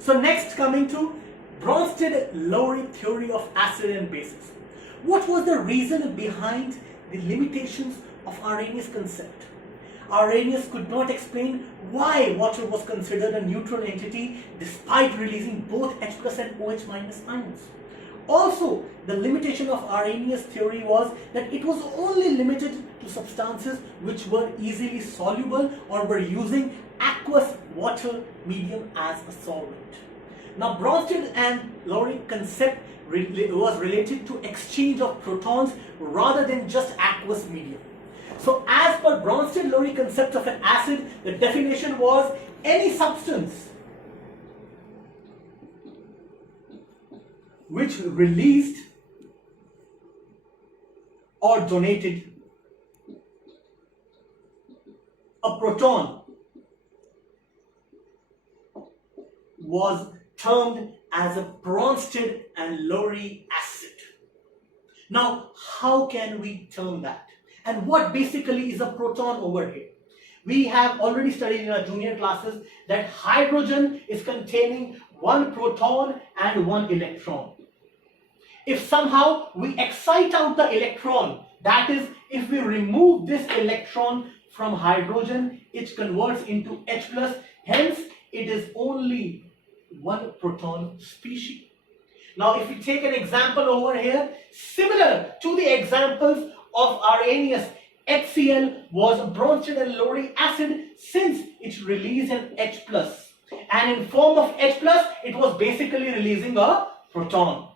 So next, coming to Bronsted-Lowry theory of acid and bases. What was the reason behind the limitations of Arrhenius' concept? Arrhenius could not explain why water was considered a neutral entity despite releasing both H plus and OH minus ions. Also, the limitation of Arrhenius' theory was that it was only limited to substances which were easily soluble or were using aqueous water medium as a solvent. Now, Bronsted and Lowry concept was related to exchange of protons rather than just aqueous medium. So, as per Bronsted-Lowry concept of an acid, the definition was any substance which released or donated a proton was termed as a Bronsted and Lowry acid. Now, how can we term that? And what basically is a proton over here? We have already studied in our junior classes that hydrogen is containing one proton and one electron. If somehow we excite out the electron, that is, if we remove this electron from hydrogen, it converts into H plus, hence it is only one proton species. Now, if we take an example over here, similar to the examples of Arrhenius, HCl was a Bronsted and Lowry acid since it released an H plus, and in form of H plus, it was basically releasing a proton.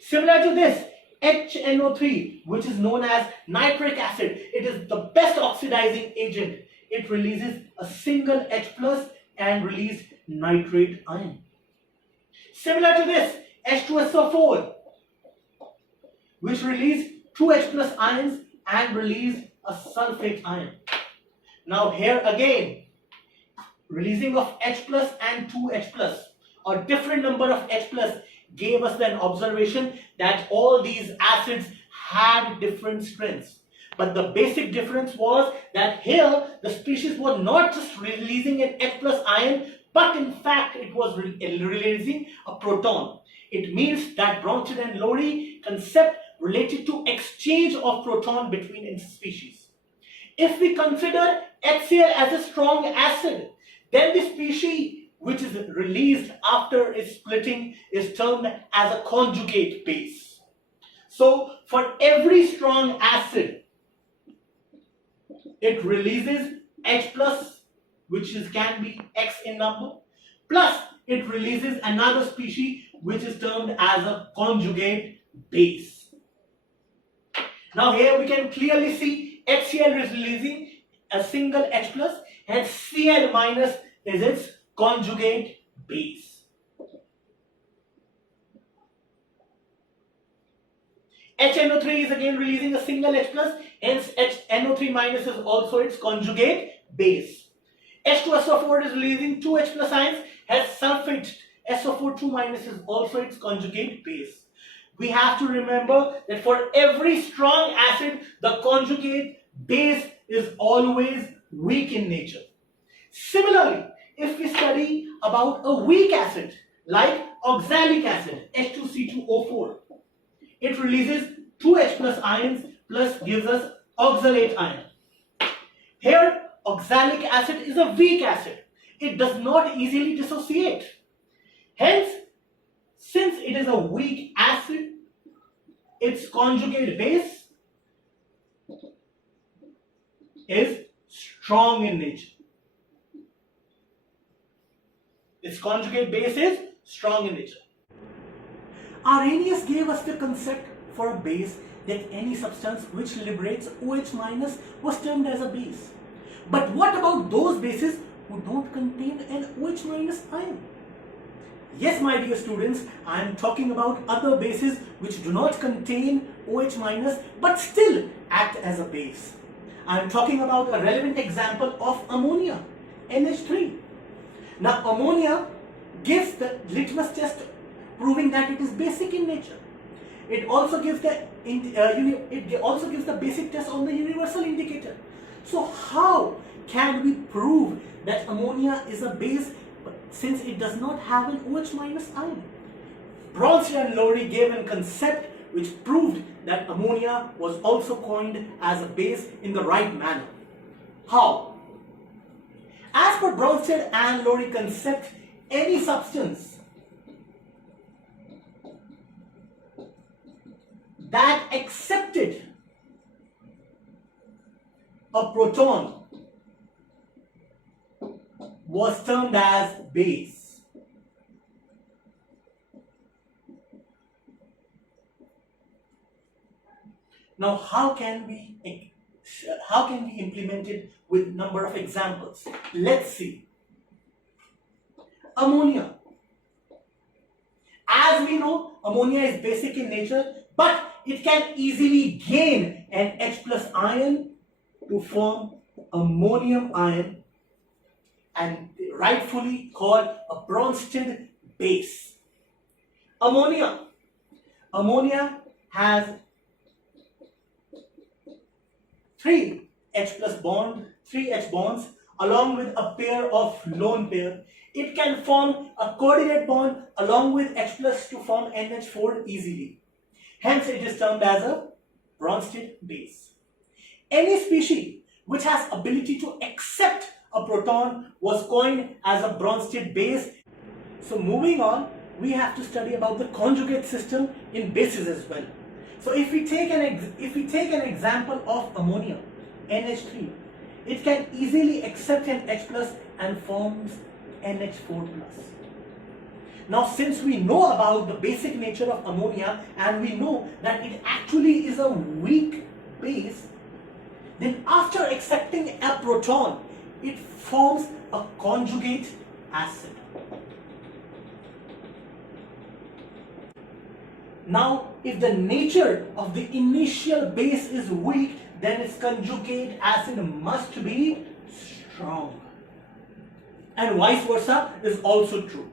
Similar to this, HNO3, which is known as nitric acid, it is the best oxidizing agent. It releases a single H plus and released nitrate ion. Similar to this, H2SO4, which released two H plus ions and released a sulfate ion. Now here again, releasing of H plus and two H plus, a different number of H plus, gave us an observation that all these acids had different strengths. But the basic difference was that here the species was not just releasing an H plus ion, but in fact it was releasing a proton. It means that Bronsted and Lowry concept related to exchange of proton between species. If we consider HCl as a strong acid, then the species which is released after its splitting is termed as a conjugate base. So for every strong acid, it releases H plus, which can be X in number, plus it releases another species which is termed as a conjugate base. Now here we can clearly see HCl is releasing a single H plus and Cl minus is its conjugate base. HNO3 is again releasing a single H plus, hence NO3 minus is also its conjugate base. H2SO4 is releasing two H plus ions, has sulfate SO4 2 minus is also its conjugate base. We have to remember that for every strong acid, the conjugate base is always weak in nature. Similarly, if we study about a weak acid like oxalic acid, H2C2O4, it releases two H plus ions plus gives us oxalate ion. Here, oxalic acid is a weak acid. It does not easily dissociate. Hence, since it is a weak acid, its conjugate base is strong in nature. Its conjugate base is strong in nature. Arrhenius gave us the concept for a base that any substance which liberates OH minus was termed as a base. But what about those bases who don't contain an OH minus ion? Yes, my dear students, I am talking about other bases which do not contain OH minus but still act as a base. I am talking about a relevant example of ammonia, NH3. Now, ammonia gives the litmus test proving that it is basic in nature. It also gives the basic test on the universal indicator. So how can we prove that ammonia is a base since it does not have an OH minus ion. Bronsted and Lowry gave a concept which proved that ammonia was also coined as a base in the right manner. How? As per Bronsted and Lowry concept, any substance that accepted a proton was termed as base. Now, how can we implement it with number of examples? Let's see. Ammonia. As we know, ammonia is basic in nature, but it can easily gain an H plus ion to form ammonium ion and rightfully called a Bronsted base. Ammonia has 3 H bonds along with a pair of lone pair. It can form a coordinate bond along with H plus to form NH4 easily. Hence it is termed as a Bronsted base. Any species which has ability to accept a proton was coined as a Bronsted base. So moving on, we have to study about the conjugate system in bases as well. So if we take an example of ammonia, NH3, it can easily accept an H plus and forms NH4 plus. Now, since we know about the basic nature of ammonia and we know that it actually is a weak base, then after accepting a proton, it forms a conjugate acid. Now, if the nature of the initial base is weak, then its conjugate acid must be strong. And vice versa is also true.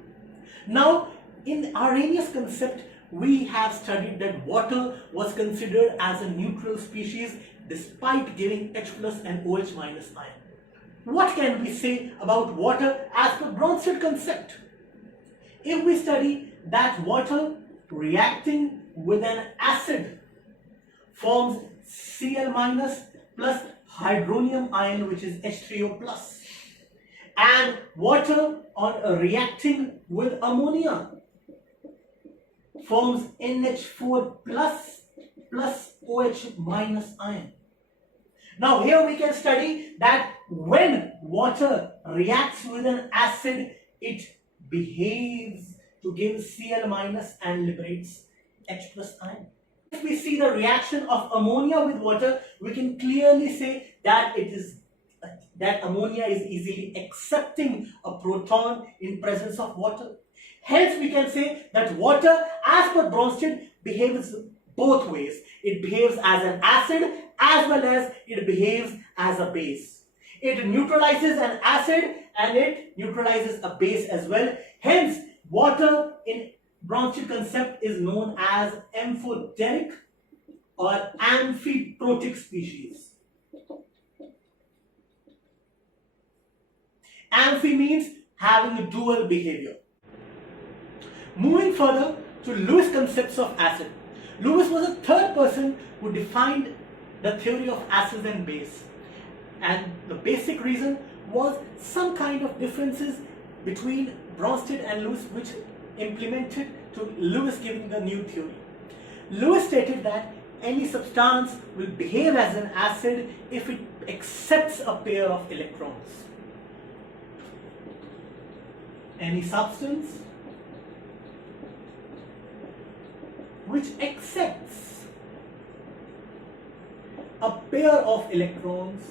Now, in Arrhenius concept, we have studied that water was considered as a neutral species despite giving H plus and OH minus ion. What can we say about water as per Bronsted concept? If we study that water reacting with an acid forms Cl minus plus hydronium ion, which is H3O plus, and water on reacting with ammonia forms NH4 plus OH minus ion. Now here we can study that when water reacts with an acid, it behaves to give Cl minus and liberates H plus ion. If we see the reaction of ammonia with water, we can clearly say that ammonia is easily accepting a proton in presence of water. Hence, we can say that water, as per Bronsted, behaves both ways. It behaves as an acid as well as it behaves as a base. It neutralizes an acid and it neutralizes a base as well. Hence, water in Bronsted concept is known as amphoteric or amphiprotic species. Amphi means having a dual behavior. Moving further to Lewis' concepts of acid. Lewis was a third person who defined the theory of acids and base. And the basic reason was some kind of differences between Bronsted and Lewis, which implemented to Lewis giving the new theory. Lewis stated that any substance will behave as an acid if it accepts a pair of electrons. Any substance which accepts a pair of electrons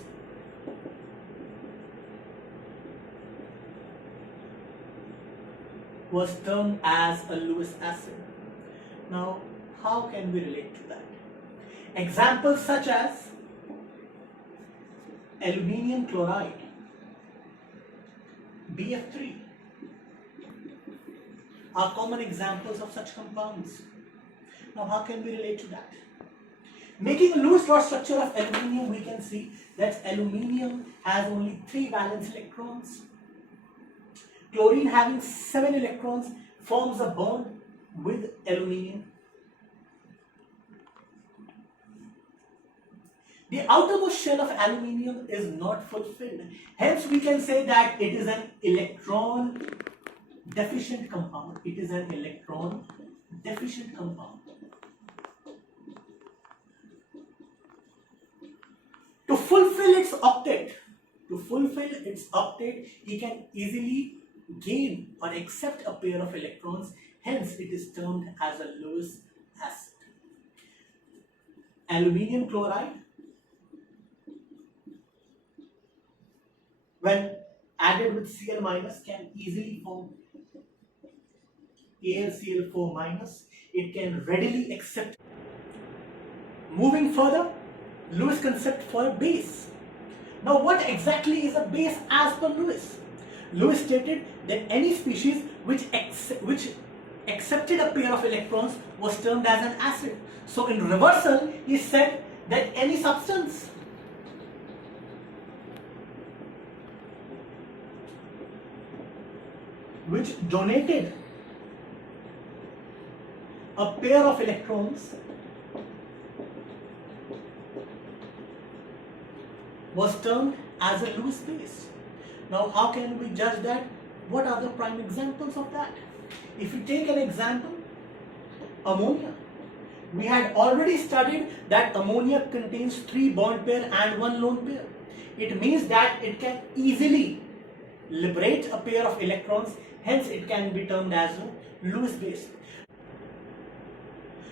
was termed as a Lewis acid. Now, how can we relate to that? Examples such as aluminium chloride, BF3, are common examples of such compounds. Now, how can we relate to that? Making a Lewis dot structure of aluminium, we can see that aluminium has only 3 valence electrons, Chlorine having 7 electrons forms a bond with aluminium. The outermost shell of aluminium is not fulfilled. Hence, we can say that it is an electron deficient compound. It is an electron deficient compound. To fulfill its octet, he can easily gain or accept a pair of electrons. Hence, it is termed as a Lewis acid. Aluminium chloride, when added with Cl minus, can easily form AlCl4 minus. It can readily accept. Moving further, Lewis concept for a base. Now, what exactly is a base as per Lewis? Lewis stated that any species which accepted a pair of electrons was termed as an acid. So, in reversal, he said that any substance which donated a pair of electrons was termed as a Lewis base. Now, how can we judge that? What are the prime examples of that? If you take an example, ammonia. We had already studied that ammonia contains 3 bond pair and 1 lone pair. It means that it can easily liberate a pair of electrons, hence it can be termed as a Lewis base.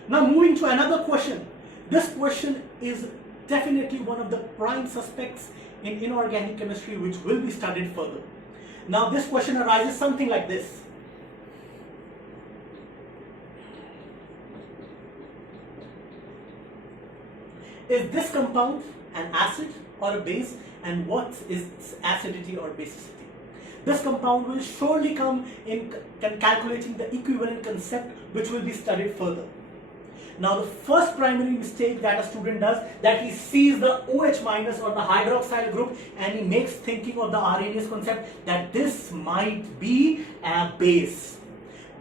Now, moving to another question. This question is definitely one of the prime suspects in inorganic chemistry, which will be studied further. Now, this question arises something like this. Is this compound an acid or a base, and what is its acidity or basicity? This compound will surely come in calculating the equivalent concept, which will be studied further. Now, the first primary mistake that a student does, that he sees the OH minus or the hydroxyl group and he makes thinking of the Arrhenius concept that this might be a base.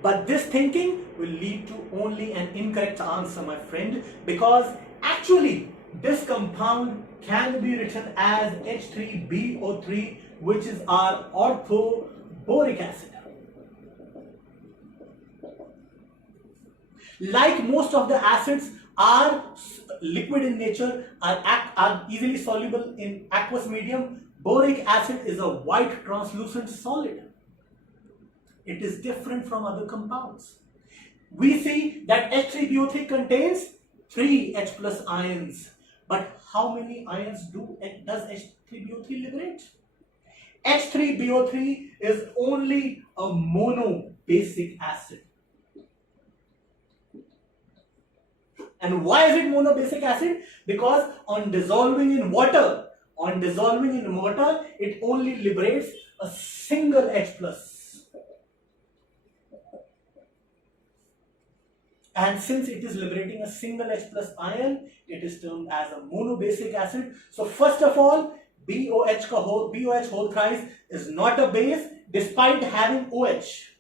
But this thinking will lead to only an incorrect answer, my friend, because actually this compound can be written as H3BO3, which is our orthoboric acid. Like most of the acids are liquid in nature, are easily soluble in aqueous medium, boric acid is a white translucent solid. It is different from other compounds. We see that H3BO3 contains 3 H plus ions. But how many ions does H3BO3 liberate? H3BO3 is only a monobasic acid. And why is it monobasic acid? Because on dissolving in water, it only liberates a single H plus. And since it is liberating a single H plus ion, it is termed as a monobasic acid. So first of all, BOH whole thrice is not a base despite having OH.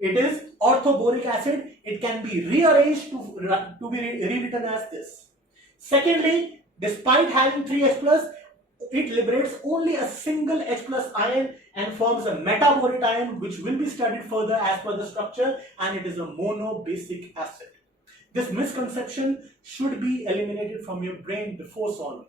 It is orthoboric acid. It can be rearranged to be rewritten as this. Secondly, despite having 3H plus, it liberates only a single H plus ion and forms a metaborate ion, which will be studied further as per the structure, and it is a monobasic acid. This misconception should be eliminated from your brain before solving.